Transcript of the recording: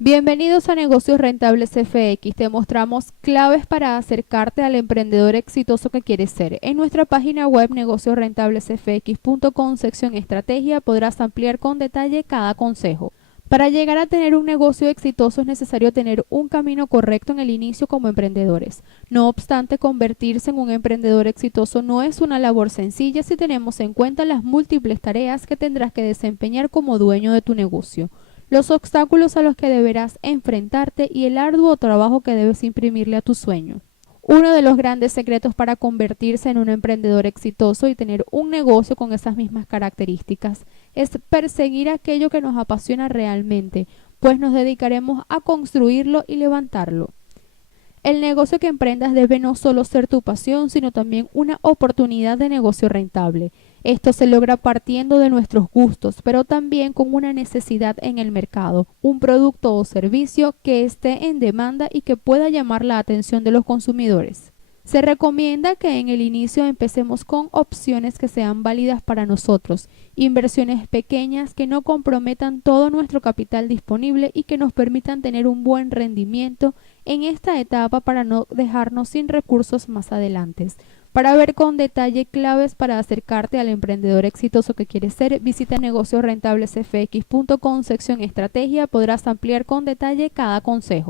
Bienvenidos a Negocios Rentables FX. Te mostramos claves para acercarte al emprendedor exitoso que quieres ser. En nuestra página web negociosrentablesfx.com, sección Estrategia, podrás ampliar con detalle cada consejo. Para llegar a tener un negocio exitoso es necesario tener un camino correcto en el inicio como emprendedores. No obstante, convertirse en un emprendedor exitoso no es una labor sencilla si tenemos en cuenta las múltiples tareas que tendrás que desempeñar como dueño de tu negocio, los obstáculos a los que deberás enfrentarte y el arduo trabajo que debes imprimirle a tu sueño. Uno de los grandes secretos para convertirse en un emprendedor exitoso y tener un negocio con esas mismas características es perseguir aquello que nos apasiona realmente, pues nos dedicaremos a construirlo y levantarlo. El negocio que emprendas debe no solo ser tu pasión, sino también una oportunidad de negocio rentable. Esto se logra partiendo de nuestros gustos, pero también con una necesidad en el mercado, un producto o servicio que esté en demanda y que pueda llamar la atención de los consumidores. Se recomienda que en el inicio empecemos con opciones que sean válidas para nosotros, inversiones pequeñas que no comprometan todo nuestro capital disponible y que nos permitan tener un buen rendimiento en esta etapa para no dejarnos sin recursos más adelante. Para ver con detalle claves para acercarte al emprendedor exitoso que quieres ser, visita negociosrentablesfx.com, sección Estrategia, podrás ampliar con detalle cada consejo.